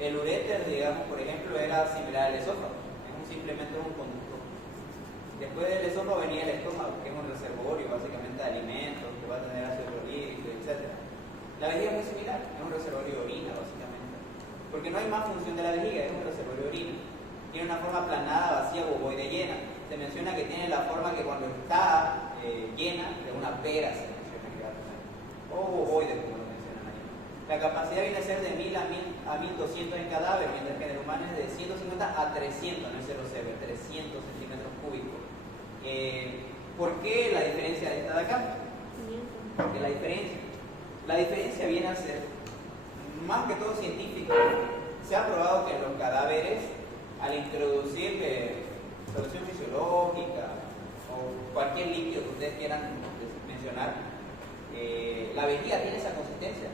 El uréter, digamos, por ejemplo, era similar al esófago, simplemente un conducto. Después del esófago venía el estómago, que es un reservorio básicamente de alimentos, que va a tener ácido clorhídrico, etc. La vejiga es muy similar, es un reservorio de orina básicamente, porque no hay más función de la vejiga, es un reservorio de orina. Tiene una forma aplanada, vacía, ovoide llena. Se menciona que tiene la forma que cuando está llena de una pera, se menciona que va a tener, o ovoide, como lo mencionan ahí. La capacidad viene a ser de 1000 a 1200 en cadáver, mientras que en el humano es de 150 a 300, no es 0,0, 300 centímetros cúbicos. ¿Por qué la diferencia de esta de acá? Porque la diferencia viene a ser, más que todo científica. Se ha probado que en los cadáveres, al introducir solución fisiológica o cualquier líquido que ustedes quieran mencionar, la vejiga tiene esa consistencia.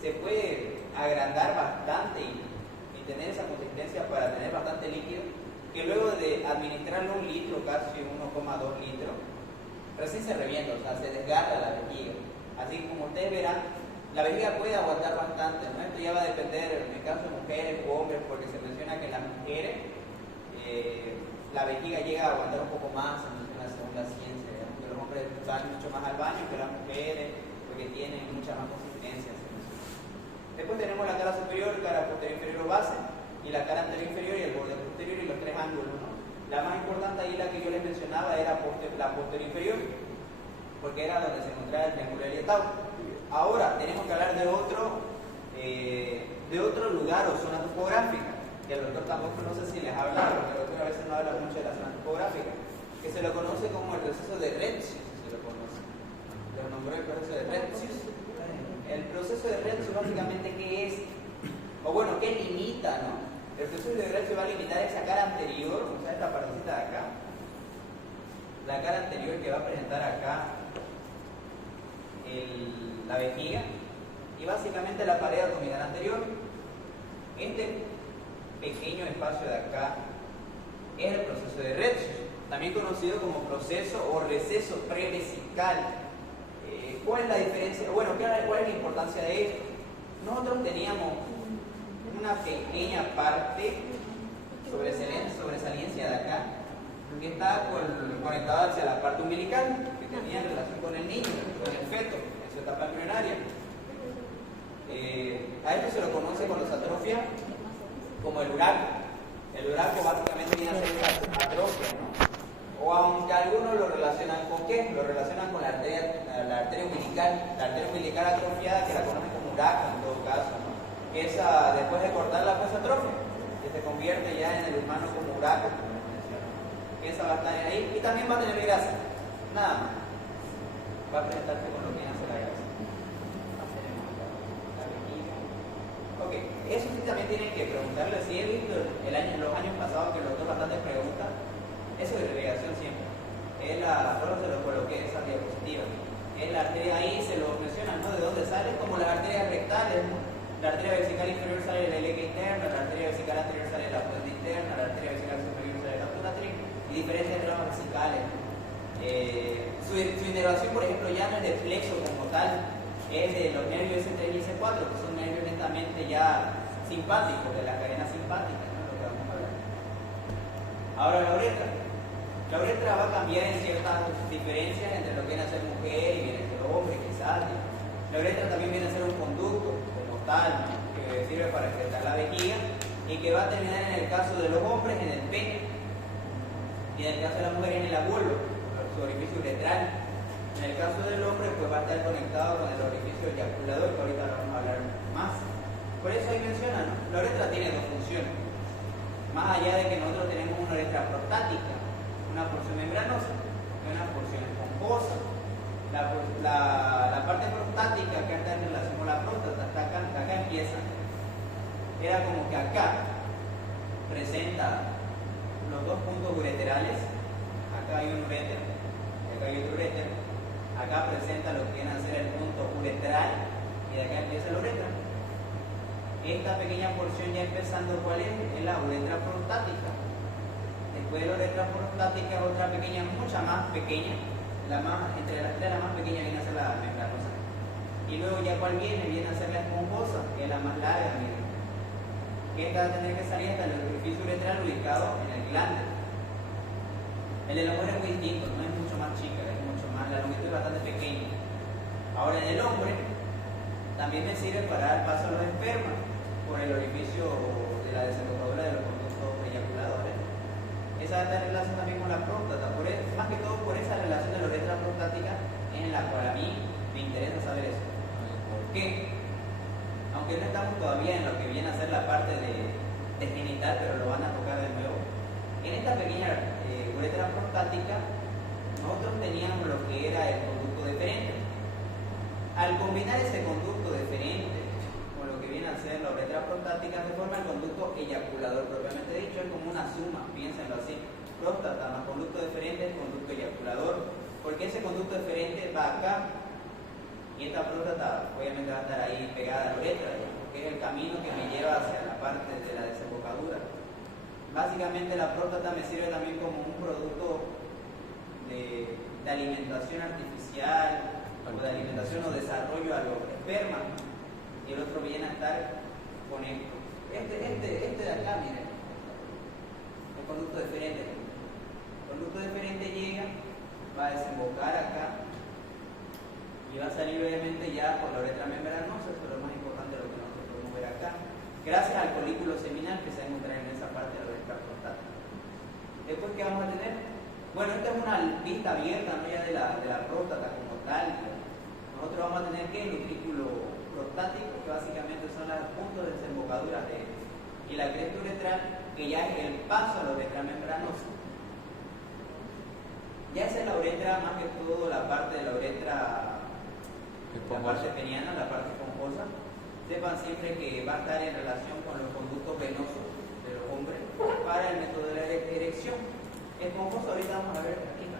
Se puede agrandar bastante y tener esa consistencia para tener bastante líquido, que luego de administrarle 1 litro, casi 1,2 litros, recién se revienta, o sea, se desgarra la vejiga. Así como ustedes verán, la vejiga puede aguantar bastante, ¿no? Esto ya va a depender, en el caso de mujeres o hombres, porque se menciona que en las mujeres la vejiga llega a aguantar un poco más, se menciona según la ciencia, ¿no? Que los hombres van mucho más al baño que las mujeres, porque tienen mucha más consistencia. Después tenemos la cara superior, cara posterior inferior o base, y la cara anterior inferior y el borde posterior y los 3 ángulos, ¿no? La más importante ahí, la que yo les mencionaba, era la posterior inferior, porque era donde se encontraba el triángulo heliotau. Ahora tenemos que hablar de otro lugar o zona topográfica, que el doctor tampoco, no sé si les ha hablado, pero el doctor a veces no habla mucho de la zona topográfica, que se lo conoce como el proceso de Retzius, se lo conoce. Lo nombró el proceso de Retzius. El proceso de Retzius básicamente, ¿qué es? O bueno, ¿qué limita, no? El proceso de Retzius va a limitar esa cara anterior, o sea, esta partecita de acá, la cara anterior que va a presentar acá la vejiga, y básicamente la pared abdominal anterior. Este pequeño espacio de acá es el proceso de Retzius, también conocido como proceso o receso prevesical. ¿Cuál es la diferencia? Bueno, ¿cuál es la importancia de esto? Nosotros teníamos una pequeña parte sobresaliencia de acá, que estaba conectada hacia la parte umbilical, que tenía relación con el niño, con el feto, en su etapa embrionaria. A esto se lo conoce con los atrofias como el uraco. El uraco básicamente viene a ser esa atrofia, ¿no? O aunque algunos lo relacionan con ¿qué? Lo relacionan con la arteria umbilical atrofiada, que la conocen como uraco en todo caso, ¿no? Esa, después de cortarla, pues atrofia, que se convierte ya en el humano como uraco, esa va a estar ahí, y también va a tener grasa, nada más, va a presentarse con lo que hace la grasa. Ok, eso sí también tienen que preguntarle. Si he visto los años pasados que los dos bastantes preguntas, eso de irrigación siempre. Solo se lo coloqué esa diapositiva. Es la arteria, ahí se lo mencionan, ¿no? De dónde sale, como las arterias rectales, ¿no? La arteria vesical inferior sale de la ileca interna, la arteria vesical anterior sale de la puerta interna, la arteria vesical superior sale de la putatriz, y diferentes ramas vesicales. Su inervación, por ejemplo, ya no es de flexo como tal, es de los nervios S3 y S4, que son nervios netamente ya simpáticos, de la cadena simpática, ¿no? Lo que vamos a hablar. Ahora la uretra. La uretra va a cambiar en ciertas diferencias entre lo que viene a ser mujer y viene a ser hombre, quizás. La uretra también viene a ser un conducto como tal, ¿no? Que sirve para excretar la vejiga y que va a terminar en el caso de los hombres en el pene y en el caso de la mujer en el vulva, su orificio uretral. En el caso del hombre, pues va a estar conectado con el orificio eyaculador, que ahorita lo vamos a hablar más. Por eso ahí menciona, ¿no? La uretra tiene dos funciones. Más allá de que nosotros tenemos una uretra prostática, una porción membranosa y una porción esponjosa. La parte prostática, que está en relación con la próstata, acá empieza. Era como que acá presenta los dos puntos ureterales. Acá hay un uréter y acá hay otro uréter. Acá presenta lo que viene a ser el punto uretral y de acá empieza la uretra. Esta pequeña porción ya empezando, ¿cuál es? Es la uretra prostática. Después de la uretra prostática, otra pequeña, mucha más pequeña, entre las tres la más pequeña viene a ser la membranosa. Y luego ya ¿cuál viene? Viene a ser la esponjosa, que es la más larga, miren. que esta va a tener que salir hasta el orificio uretral ubicado en el glande. El de la mujer es muy distinto, no es mucho más chica, es mucho más, la longitud es bastante pequeña. Ahora en el hombre también me sirve para dar paso a los espermas por el orificio de la desembocadura de los conductos eyaculadores. Esa va a estar en relación también con la próstata, más que todo por esa relación de la uretra prostática en la cual a mí me interesa saber eso. ¿Por qué? Aunque no estamos todavía en lo que viene a ser la parte de genital, pero lo van a tocar de nuevo. En esta pequeña uretra prostática, nosotros teníamos lo que era el conducto deferente. Al combinar ese conducto deferente con lo que viene a ser la uretra prostática, se forma el conducto eyaculador propiamente dicho, es como una suma, piénsenlo así. Próstata más conducto deferente es conducto eyaculador, porque ese conducto deferente va acá y esta próstata obviamente va a estar ahí pegada a la uretra, porque es el camino que me lleva hacia la parte de la desembocadura. Básicamente la próstata me sirve también como un producto de alimentación artificial o de alimentación o desarrollo a los espermas, y el otro viene a estar con esto. Este de acá, miren, el conducto deferente. El conducto deferente llega, va a desembocar acá y va a salir obviamente ya por la uretra membranosa. Esto es lo más importante de lo que nosotros podemos ver acá, gracias al folículo seminal que se va a encontrar en esa parte de la uretra prostática. Después, ¿qué vamos a tener? Bueno, esta es una vista abierta, no ya de la próstata como tal. Nosotros vamos a tener que el utrículo prostático, que básicamente son los puntos de desembocadura y la cresta uretral, que ya es el paso a la uretra membranosa. Ya esa es la uretra, más que todo la parte de la uretra, la parte peniana, la parte esponjosa. Sepan siempre que va a estar en relación con los conductos venosos de los hombres para el método de la erección. Esponjoso, ahorita vamos a ver aquí, ¿no?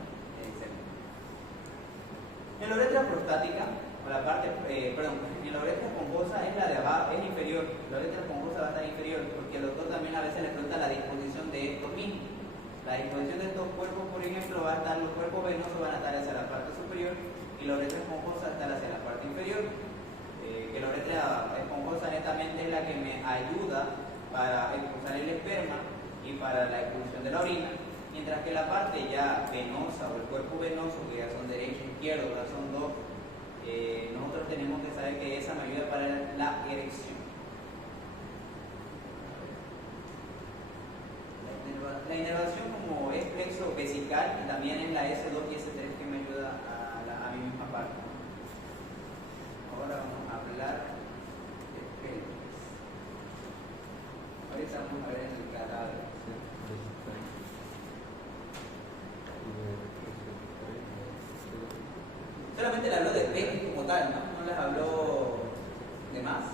En la uretra prostática, o la parte, en la uretra esponjosa es la de abajo, es inferior. La uretra esponjosa va a estar inferior, porque el doctor también a veces le pregunta la disposición de estos mismos. La disposición de estos cuerpos, por ejemplo, va a estar, los cuerpos venosos van a estar hacia la parte superior y la uretra esponjosa va a estar hacia la parte inferior. Que la uretra esponjosa netamente es la que me ayuda para expulsar el esperma y para la expulsión de la orina, mientras que la parte ya venosa o el cuerpo venoso, que ya son derecho e izquierdo, ya son dos, nosotros tenemos que saber que esa me ayuda para la erección. La inervación como es plexo vesical y también es la S2 y S3 que me ayuda a mi misma parte. Ahora vamos a hablar de pelvis. Ahorita vamos a ver en el cadáver. Solamente le habló de pelvis como tal, ¿no? No les habló de más.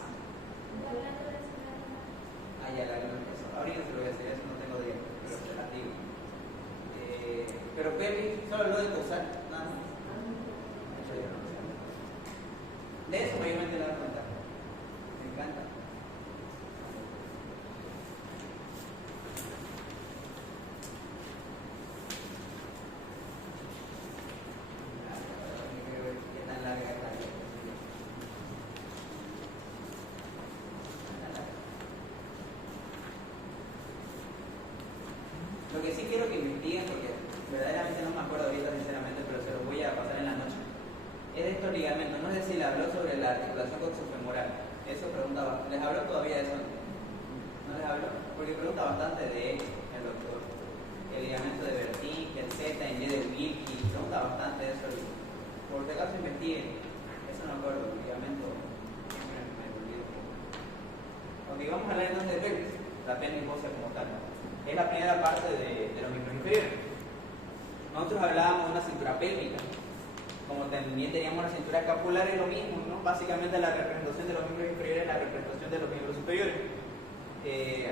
Ah, ya, ahorita se lo voy a hacer, eso no tengo tiempo, pero se las digo. Pero pelvis, solo habló de causal, nada más. Eso ya no lo sé. De eso obviamente le voy a contar. Me encanta. ¿Qué tan larga está? Lo que sí quiero que investiguen, porque verdaderamente no me acuerdo ahorita sinceramente, pero se los voy a pasar en la noche, es de estos ligamentos. No sé si le habló sobre la articulación coxofemoral. Eso preguntaba. ¿Les habló todavía de eso? ¿No les habló? Porque pregunta bastante de el doctor. El ligamento de Bertin, el Z en vez de Wilkie, pregunta bastante de eso. Por si acaso investiguen. Eso no me acuerdo, el ligamento. Me olvido. Ok, vamos a hablar entonces de pelvis, la pelvis ósea como tal. Es la primera parte de los miembros inferiores. Nosotros hablábamos de una cintura pélvica. Como también teníamos la cintura escapular, es lo mismo, ¿no? Básicamente la representación de los miembros inferiores es la representación de los miembros superiores.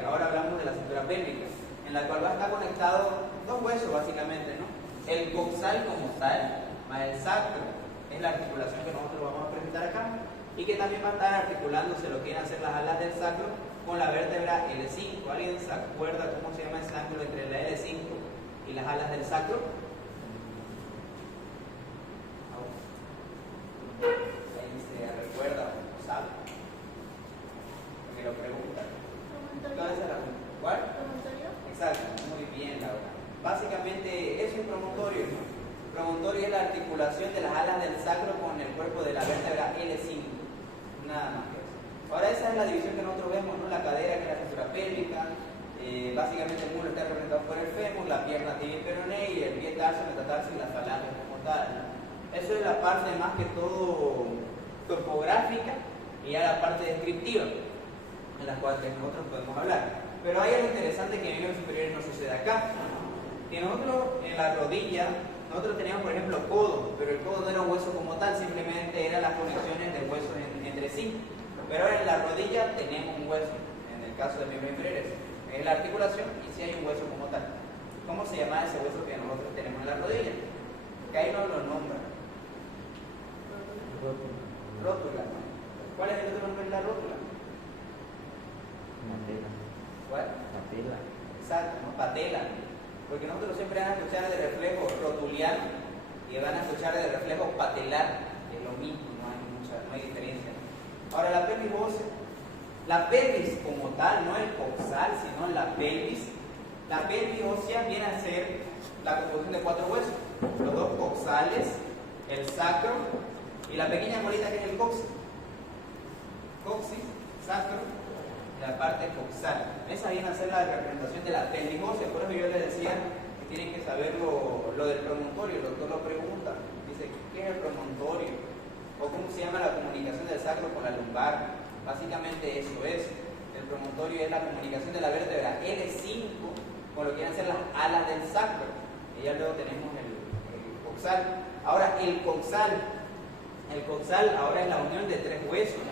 Ahora hablamos de la cintura pélvica, en la cual va a estar conectado dos huesos básicamente, ¿no? El coxal como tal, más el sacro, es la articulación que nosotros vamos a presentar acá, y que también va a estar articulándose lo que vienen a ser las alas del sacro con la vértebra L5. ¿Alguien se acuerda cómo se llama ese ángulo entre la L5 y las alas del sacro? Ahí se recuerda, ¿sabe? Porque lo preguntan. promontorio es la articulación de las alas del sacro con el cuerpo de la vértebra L5. Nada más que eso. Ahora esa es la división que nosotros vemos, ¿no? La cadera, que es la cintura pélvica, básicamente el muslo está representado por el fémur, la pierna tibia y peroné, y el pie tarso, metatarso y la falange como tal, ¿no? Eso es la parte más que todo topográfica y ya la parte descriptiva, en la cual nosotros podemos hablar. Pero hay algo interesante que en miembros superiores no sucede acá. Que nosotros en la rodilla, nosotros teníamos por ejemplo codo, pero el codo no era un hueso como tal, simplemente eran las conexiones de huesos entre sí. Pero ahora en la rodilla tenemos un hueso, en el caso de miembros inferiores, es la articulación y sí hay un hueso como tal. ¿Cómo se llama ese hueso que nosotros tenemos en la rodilla? Que ahí no lo nombra. Rótula. ¿Cuál es el otro nombre de la rótula? Patela. ¿Cuál? Patela. Exacto, ¿no? Patela. Porque nosotros siempre van a escuchar de reflejo rotuliano y van a escuchar de reflejo patelar, que es lo mismo, no hay diferencia. Ahora la pelvis ósea, la pelvis como tal, no el coxal, sino la pelvis ósea viene a ser la composición de 4 huesos, los 2 coxales, el sacro y la pequeña bolita que es el coxis. Coxis, sacro, la parte coxal. Esa viene a ser la representación de la pelvis ósea. Por eso yo les decía que tienen que saber lo del promontorio. El doctor lo pregunta, dice, ¿qué es el promontorio? O cómo se llama la comunicación del sacro con la lumbar. Básicamente eso es. El promontorio es la comunicación de la vértebra L5 con lo que vienen a ser las alas del sacro. Y ya luego tenemos el coxal. Ahora el coxal ahora es la unión de 3 huesos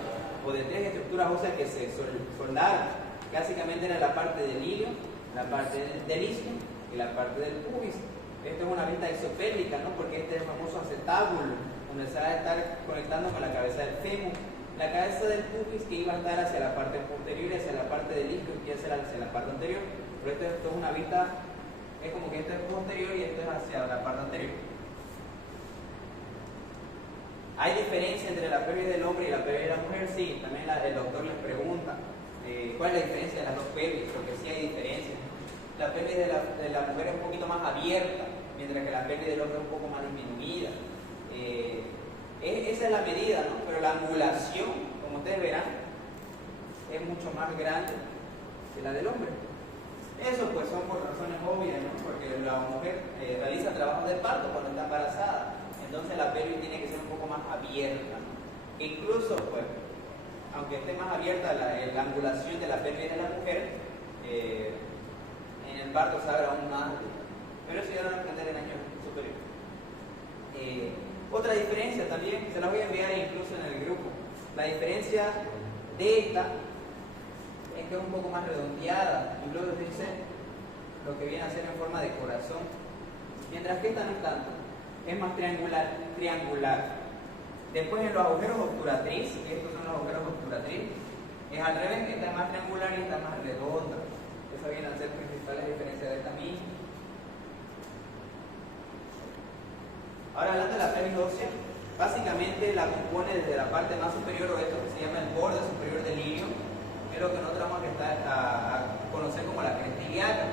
o de 3 estructuras óseas que se soldaron. Básicamente era la parte del ilio, la parte del isquio y la parte del pubis. Esto es una vista exopélvica, ¿no? Porque este es el famoso acetábulo, donde se va a estar conectando con la cabeza del fémur. La cabeza del pubis que iba a estar hacia la parte posterior y hacia la parte del isquio que iba a ser hacia la parte anterior. Pero esto es una vista, es como que esto es posterior y esto es hacia la parte anterior. ¿Hay diferencia entre la pelvis del hombre y la pelvis de la mujer? Sí, también el doctor les pregunta cuál es la diferencia de las dos pelvis, porque sí hay diferencia. La pelvis de la mujer es un poquito más abierta, mientras que la pelvis del hombre es un poco más disminuida. Esa es la medida, ¿no? Pero la angulación, como ustedes verán, es mucho más grande que la del hombre. Eso pues son por razones obvias, ¿no? Porque la mujer realiza trabajos de parto cuando está embarazada. Entonces la pelvis tiene que ser un poco más abierta, ¿no? Incluso, pues, aunque esté más abierta la angulación de la pelvis de la mujer, en el parto se abre aún más. Pero eso ya lo van a aprender en años superior. Otra diferencia también, se las voy a enviar incluso en el grupo. La diferencia de esta es que es un poco más redondeada, incluso dice lo que viene a ser en forma de corazón, mientras que esta no es tanto. Es más triangular. Después en los agujeros obturatriz, estos son los agujeros obturatriz, es al revés, esta es más triangular y esta es más redonda. Esas vienen a ser principales diferencias de esta misma. Ahora hablando de la pelvis ósea, básicamente la compone desde la parte más superior, o esto que se llama el borde superior del ilio, que es lo que nosotros vamos a conocer como la cresta ilíaca.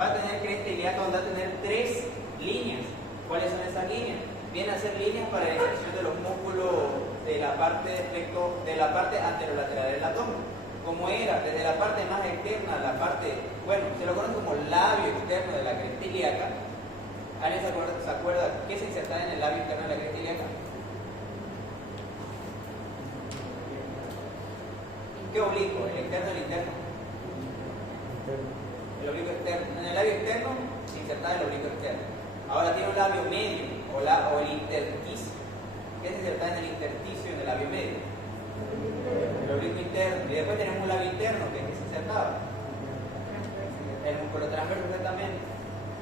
Va a tener cresta ilíaca donde va a tener 3 líneas. ¿Cuáles son esas líneas? Vienen a ser líneas para la inserción de los músculos de la parte anterolateral del abdomen. Como era, desde la parte más externa, se lo conoce como labio externo de la cresta ilíaca. ¿Alguien se acuerda qué se inserta en el labio externo de la cresta ilíaca? ¿Qué oblicuo? ¿El externo o el interno? El oblicuo externo. En el labio externo se inserta el oblicuo externo. Ahora tiene un labio medio o el intersticio. ¿Qué se inserta en el intersticio en el labio medio? El oblicuo interno. Y después tenemos un labio interno que se insertaba. El músculo transverso exactamente.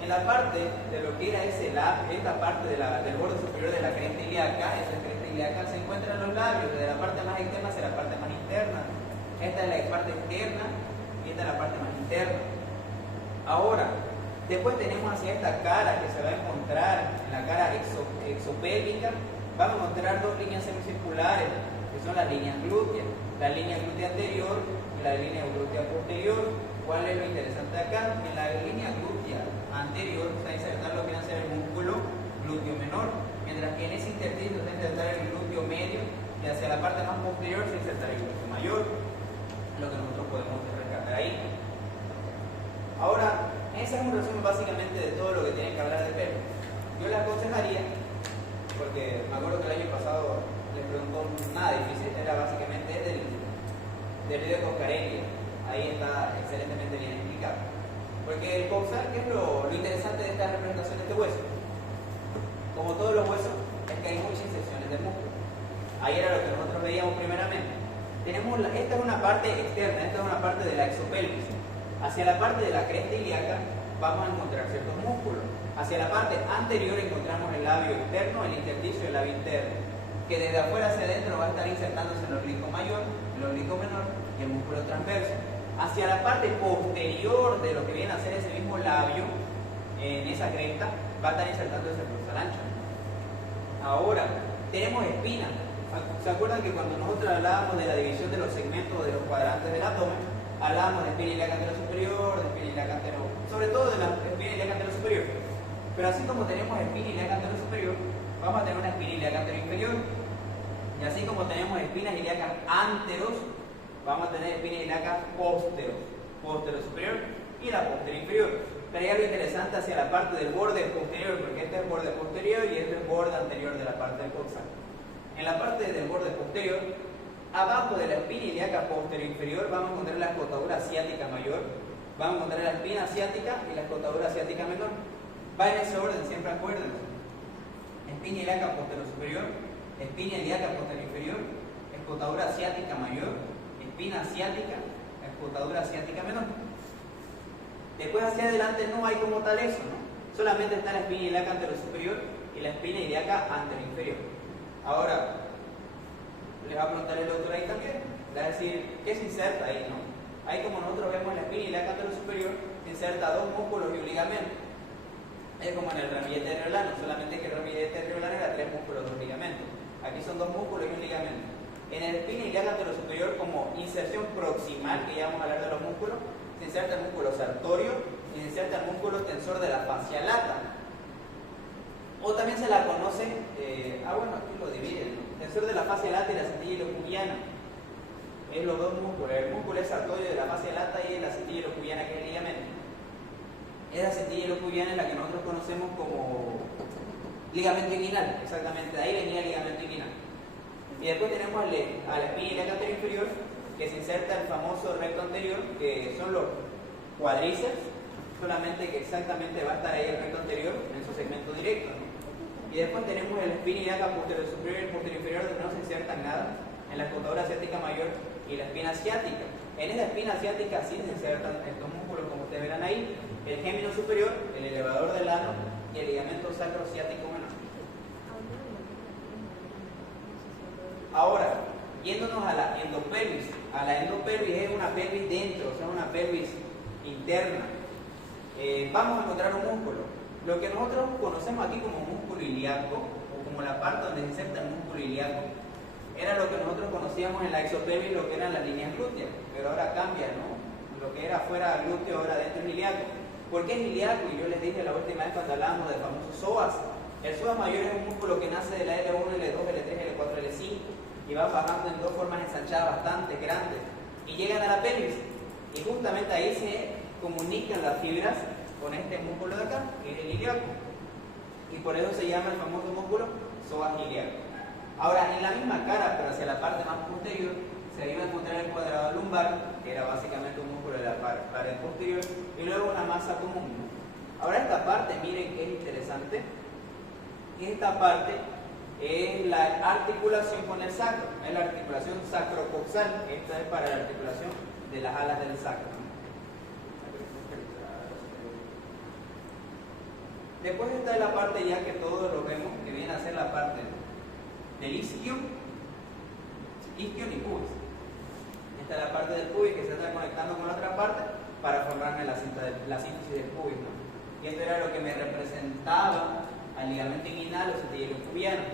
En la parte de lo que era esta parte del borde superior de la cresta ilíaca, esa cresta ilíaca, se encuentran los labios, desde la parte más externa hacia la parte más interna. Esta es la parte externa y esta es la parte más interna. Ahora, después tenemos hacia esta cara que se va a encontrar, en la cara exopélvica, vamos a encontrar 2 líneas semicirculares, que son las líneas glúteas, la línea glútea anterior y la línea glútea posterior. ¿Cuál es lo interesante acá? En la línea glútea anterior se va a insertar lo que viene a ser el músculo glúteo menor, mientras que en ese intersticio se insertará el glúteo medio y hacia la parte más posterior se insertará el glúteo mayor, lo que nosotros podemos rescatar ahí. Ahora, ese es un resumen básicamente de todo lo que tienen que hablar de pelo. Yo les aconsejaría, porque me acuerdo que el año pasado les preguntó nada difícil, era básicamente del video de Coscarelli, ahí está excelentemente bien explicado. Porque el coxal, ¿qué es lo interesante de esta representación de este hueso? Como todos los huesos, es que hay muchas secciones del músculo. Ahí era lo que nosotros veíamos primeramente. Esta es una parte externa, esta es una parte de la exopelvis. Hacia la parte de la cresta ilíaca vamos a encontrar ciertos músculos. Hacia la parte anterior encontramos el labio externo, el intersticio y el labio interno, que desde afuera hacia adentro va a estar insertándose el oblicuo mayor, el oblicuo menor y el músculo transverso. Hacia la parte posterior de lo que viene a ser ese mismo labio, en esa cresta, va a estar insertándose el dorsal ancho. Ahora, tenemos espina. ¿Se acuerdan que cuando nosotros hablábamos de la división de los segmentos de los cuadrantes del abdomen, hablábamos de espina ilíaca anterior superior, de espina ilíaca anterior, sobre todo de la espina ilíaca anterior superior? Pero así como tenemos espina ilíaca anterior superior, vamos a tener una espina ilíaca anterior inferior. Y así como tenemos espinas ilíacas anteros, vamos a tener espina ilíaca posterior, posterior superior y la posterior inferior. Pero hay algo interesante hacia la parte del borde posterior, porque este es borde posterior y este es borde anterior de la parte del coxal. En la parte del borde posterior, abajo de la espina ilíaca posterior inferior, vamos a encontrar la escotadura asiática mayor, vamos a encontrar la espina asiática y la escotadura asiática menor. Va en ese orden, siempre acuérdense. Espina ilíaca posterior superior, espina ilíaca posterior inferior, escotadura asiática mayor, espina asiática, escotadura asiática menor. Después hacia adelante no hay como tal eso, ¿no? Solamente está la espina ilíaca anterior superior y la espina ilíaca anterior inferior. Ahora, les va a preguntar el doctor ahí también, le va a decir, ¿qué se inserta ahí, no? Ahí como nosotros vemos la espina ilíaca anterior superior, se inserta dos músculos y un ligamento. Es como en el ramillete riolano, solamente que el ramillete riolano era tres músculos y un ligamento. Aquí son dos músculos y un ligamento. En el espina ilíaca anterior superior, como inserción proximal, que ya vamos a hablar de los músculos, se inserta el músculo sartorio y se inserta el músculo tensor de la fascia lata. O también se la conoce, bueno, aquí lo dividen, ¿no? Tensor de la fascia lata y la acetilla ilocubiana. Es los dos músculos. El músculo es sartorio de la fascia lata y la acetilla ilocubiana, que es el ligamento. Es la acetilla ilocubiana en la que nosotros conocemos como ligamento inguinal. Exactamente, de ahí venía el ligamento inguinal. Y después tenemos a la espina ilíaca anterior inferior, que se inserta el famoso recto anterior, que son los cuádriceps, solamente que exactamente va a estar ahí el recto anterior en su segmento directo, ¿no? Y después tenemos el espina ilíaca posterior superior y posterior inferior, donde no se insertan nada, en la escotadura asiática mayor y la espina asiática. En esa espina asiática sí se insertan estos músculos, como ustedes verán ahí, el gémino superior, el elevador del ano y el ligamento sacroasiático menor. Ahora, yéndonos a la endopelvis. A la endopelvis es una pelvis dentro, o sea, una pelvis interna. Vamos a encontrar un músculo. Lo que nosotros conocemos aquí como músculo ilíaco, o como la parte donde se inserta el músculo ilíaco, era lo que nosotros conocíamos en la exopelvis, lo que eran las líneas glúteas, pero ahora cambia, ¿no? Lo que era fuera glúteo, ahora dentro es ilíaco. ¿Por qué es ilíaco? Y yo les dije la última vez cuando hablábamos del famoso psoas. El psoas mayor es un músculo que nace de la L1, L2, L3, L4, L5 y va bajando en dos formas ensanchadas bastante grandes y llegan a la pelvis, y justamente ahí se comunican las fibras con este músculo de acá, que es el ilíaco, y por eso se llama el famoso músculo psoas ilíaco. Ahora, en la misma cara, pero hacia la parte más posterior, se iba a encontrar el cuadrado lumbar, que era básicamente un músculo de la pared posterior, y luego una masa común. Ahora esta parte, miren que es interesante, esta parte es la articulación con el sacro, es la articulación sacrocoxal. Esta es para la articulación de las alas del sacro. Después está la parte ya que todos lo vemos, que viene a ser la parte del isquion y pubis. Esta es la parte del pubis que se está conectando con la otra parte para formarme la síntesis del pubis, ¿no? Y esto era lo que me representaba al ligamento inguinal o acetilla ilocubiana.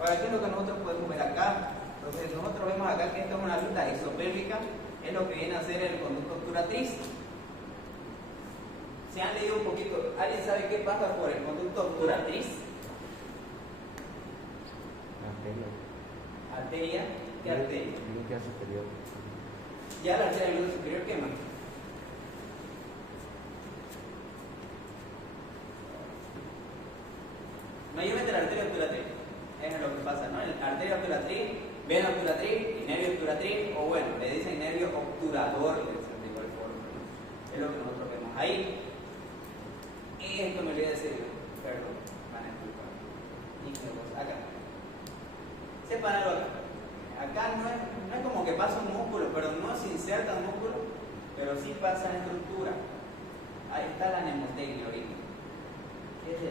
Ahora, ¿qué es lo que nosotros podemos ver acá? Entonces, nosotros vemos acá que esto es una ruta isopélvica, es lo que viene a ser el conducto obturatriz. Se han leído un poquito, ¿alguien sabe qué pasa por el conducto obturatriz? arteria. Arteria, ¿qué arteria? Glútea superior. Ya la arteria glútea superior quema. Mayormente la arteria obturatriz, es lo que pasa, ¿no? La arteria obturatriz, vena obturatriz y nervio obturatriz, o bueno, le dicen nervio obturador, de igual forma, ¿no? Es lo que nosotros vemos ahí. Esto me olvidé decir, perdón, van a disculpar. Acá. Sepáralo acá. Acá no es como que pasa un músculo, pero no se inserta un músculo, pero sí pasa en estructura. Ahí está la mnemotecnia ahorita. Es de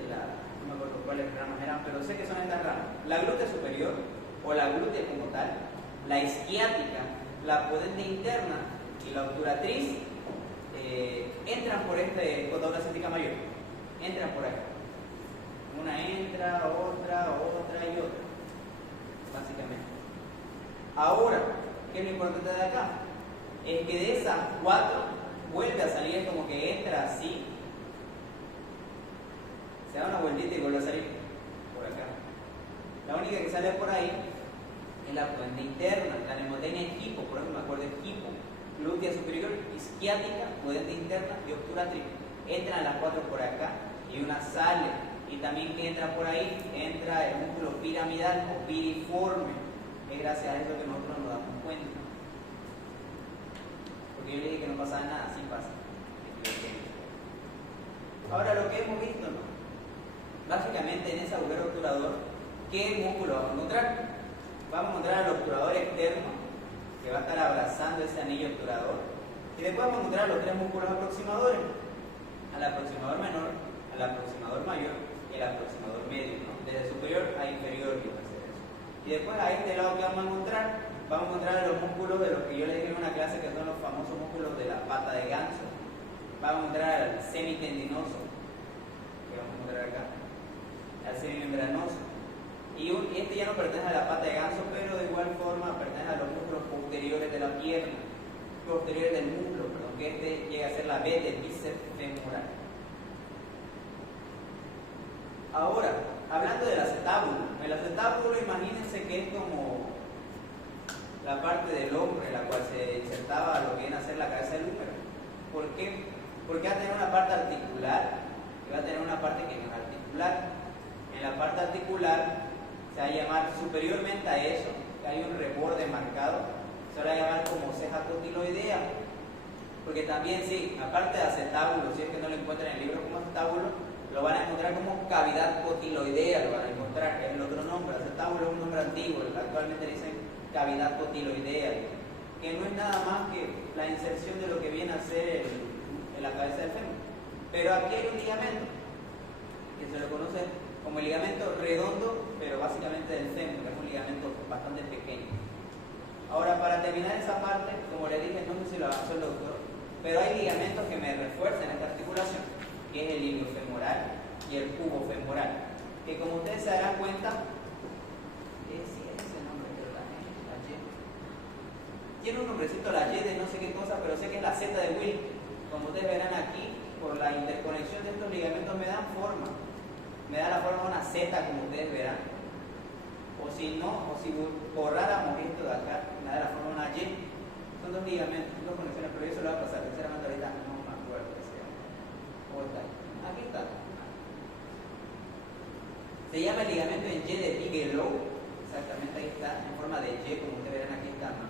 no me acuerdo cuáles ramas eran, pero sé que son estas ramas. La glútea superior, o la glútea como tal, la isquiática, la pudente interna y la obturatriz entran por contadura céntrica mayor. Entran por acá. Una entra, otra y otra. Básicamente. Ahora, ¿qué es lo importante de acá? Es que de esas 4 vuelve a salir como que entra así. Se da una vueltita y vuelve a salir por acá. La única que sale por ahí es la pudente interna, la mnemotecnia es hipo, por eso me acuerdo de hipo. Glútea superior, isquiática, pudente interna y obturatriz. Entran las 4 por acá y una sale. Y también que entra por ahí, entra el músculo piramidal o piriforme. Es gracias a eso que nosotros nos damos cuenta. Porque yo le dije que no pasaba nada, sí pasa. Ahora lo que hemos visto, ¿no? Básicamente en ese agujero obturador, ¿qué músculo vamos a encontrar? Vamos a encontrar al obturador externo, que va a estar abrazando ese anillo obturador. Y después vamos a encontrar los 3 músculos aproximadores. Al aproximador menor, al aproximador mayor y al aproximador medio, ¿no? Desde superior a inferior. Y después a este lado que vamos a encontrar, vamos a encontrar los músculos de los que yo les dije en una clase, que son los famosos músculos de la pata de ganso. Vamos a encontrar al semitendinoso, que vamos a encontrar acá, al semimembranoso. Y este ya no pertenece a la pata de ganso, pero de igual forma pertenece a los músculos posteriores de la pierna, posteriores del muslo, perdón, que este llega a ser la B del bíceps femoral. Ahora, hablando del acetábulo, el acetábulo imagínense que es como la parte del hombro en la cual se insertaba lo que viene a ser la cabeza del húmero. ¿Por qué? Porque va a tener una parte articular y va a tener una parte que no es articular. En la parte articular se va a llamar superiormente a eso, que hay un reborde marcado, se va a llamar como ceja cotiloidea. Porque también sí, aparte de acetábulo, si es que no lo encuentran en el libro como acetábulo, lo van a encontrar como cavidad cotiloidea, lo van a encontrar, que es el otro nombre. Acetábulo es un nombre antiguo, actualmente dicen cavidad cotiloidea, que no es nada más que la inserción de lo que viene a ser en la cabeza del fémur. Pero aquí hay un ligamento, que se lo conoce como el ligamento redondo, pero básicamente del fémur, que es un ligamento bastante pequeño. Ahora, para terminar esa parte, como le dije, no sé si lo avanzó el doctor, pero hay ligamentos que me refuerzan esta articulación, que es el iliofemoral y el cubofemoral, que como ustedes se darán cuenta, es ese nombre que la Y. Tiene un nombrecito la Y de no sé qué cosa, pero sé que es la Z de Wilkie. Como ustedes verán aquí, por la interconexión de estos ligamentos me dan forma. Me da la forma de una Z, como ustedes verán. O si no, o si borráramos esto de acá, me da la forma de una Y. Son 2 ligamentos, 2 conexiones, pero eso lo va a pasar. Sinceramente ahorita no me acuerdo que sea. ¿Cómo está? Aquí está. Se llama el ligamento en Y de Bigelow. Exactamente ahí está, en forma de Y, como ustedes verán aquí está, ¿no?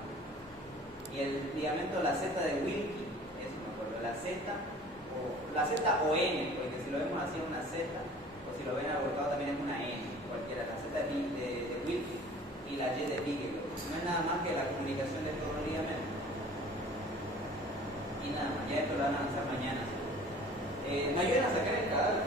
Y el ligamento, la Z de Wilkie, eso me acuerdo, la Z o N, porque si lo vemos así es una Z, o si lo ven abortado también es una N, cualquiera, la Z de Wilkie y la Y de Bigelow. No es nada más que la comunicación de todos los ligamentos. Y nada más, ya esto lo van a avanzar mañana. ¿Me ayudan a sacar el cadáver?